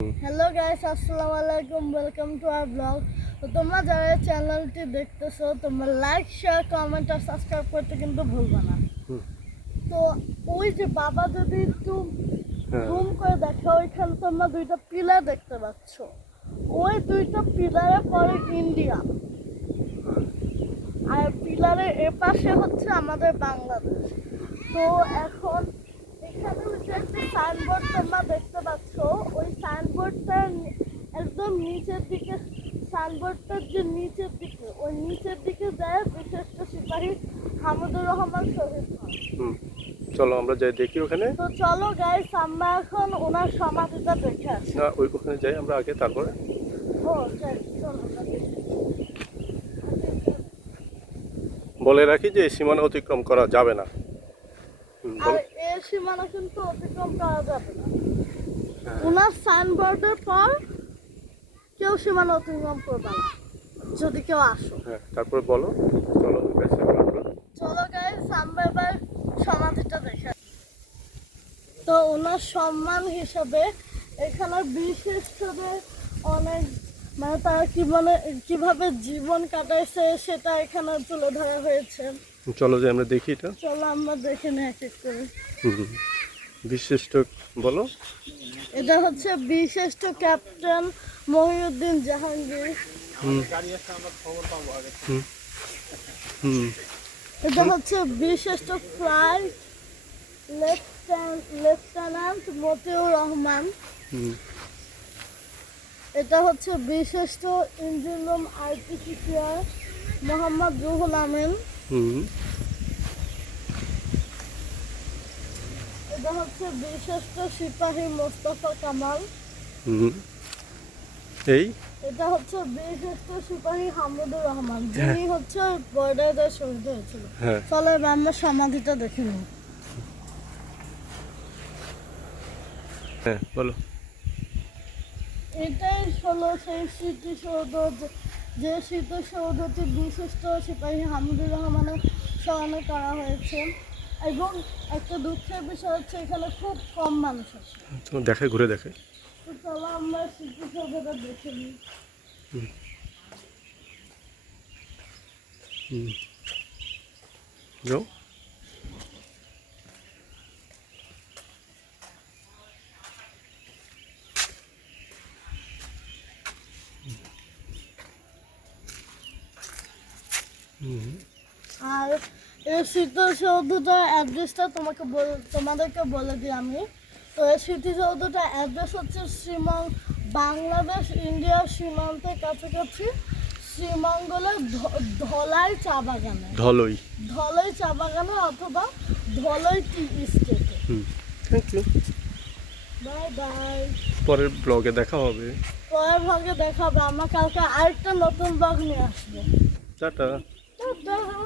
Hello guys আসসালামু আলাইকুম welcome to our blog তো তোমরা যারা চ্যানেলটি দেখতেছো তোমরা লাইক শেয়ার কমেন্ট আর সাবস্ক্রাইব করতে কিন্তু ভুলবে না। তো ওই যে বাবা যদি একটু হ্যাঁ। জুম করে দেখো ওইখানে তোমরা দুইটা পিলার দেখতে পাচ্ছ। ওই দুইটা পিলারে পরে ইন্ডিয়া আর পিলারের এপাশে হচ্ছে আমাদের বাংলাদেশ। তো এখন এখানে হচ্ছে একটা সাইনবোর্ড তোমরা দেখতে পাচ্ছ। ওই সাইনবোর্ডটার একদম নিচের দিকে সাইনবোর্ডটার যে নিচের দিকে ওই নিচের দিকে যায় বিশিষ্ট সিপাহী হামিদুর রহমান শহীদ হন চলো আমরা যাই দেখি ওখানে। তো চলো গাইস আমরা এখন ওনার সমাধিটা দেখে আসি। না ওই ওখানে যাই আমরা আগে তারপরে। ও চলো আমরা বলে রাখি যে সীমানা অতিক্রম করা যাবে না। সীমানা কিন্তু অতিক্রম করা যাবে না। হ্যাঁ। ওনার সাইনবোর্ডের পর কেউ সীমানা অতিক্রম করবে না যদি কেউ আসো। হ্যাঁ তারপরে বলো চলো চলো গাইস আমরা এবার সমাধিটা দেখে তো ওনার সম্মান হিসাবে এখানে বিশিষ্টদের অনেক মানে তারা কি মানে কীভাবে জীবন কাটাইছে সেটা এখানে তুলে ধরা হয়েছে। চলো যে আমরা দেখি এটা। চলো আমরা দেখে নিই এক এক করে। বিশিষ্ট বলো। এটা হচ্ছে বিশিষ্ট ক্যাপ্টেন মহিউদ্দিন জাহাঙ্গীর। এটা হচ্ছে বিশিষ্ট ফ্লাই লেফটেন্যান্ট মতিউর রহমান। হুম। এটা হচ্ছে বিশিষ্ট ইঞ্জিন রুম আইপিসিসিআর মোহাম্মদ রুহুল আমিন। হুম। এটা হচ্ছে বিশিষ্ট সিপাহী মোস্তফা কামাল। হুম। এই? এটা হচ্ছে বিশিষ্ট সিপাহী হামিদুর রহমান। যিনি হচ্ছে বর্ডারে শহীদ হয়েছিল। হ্যাঁ। আমরা সমাধিটা দেখে নিই। হ্যাঁ বলো। এটাই হলো সেই স্মৃতিসৌধ যে- শীত সৌধটি বিশিষ্ট সিপাহী হামিদুর রহমানের স্মরণে করা হয়েছে এবং একটা দুঃখের বিষয় হচ্ছে এখানে খুব কম মানুষ আছে। দেখে ঘুরে দেখে তো চলো আমরা স্মৃতিসৌধটা দেখে নিই। হুম। আর এই স্মৃতিসৌধটার অ্যাড্রেসটা তোমাকে বল তোমাদেরকে বলে দিই আমি। তো এই স্মৃতিসৌধটার অ্যাড্রেস হচ্ছে শ্রীমং বাংলাদেশ ইন্ডিয়ার সীমান্তের কাছাকাছি শ্রীমঙ্গলের ধলাই চা বাগানে। ধলই। ধলাই চা বাগানে অথবা ধলাই টি স্টেটে। হুম। থ্যাংক ইউ বাই বাই পরের ব্লগে দেখা হবে। পরের ভাগে দেখাবে আমার কালকে আরেকটা নতুন ব্লগ নিয়ে আসবে। টাটা। টাটা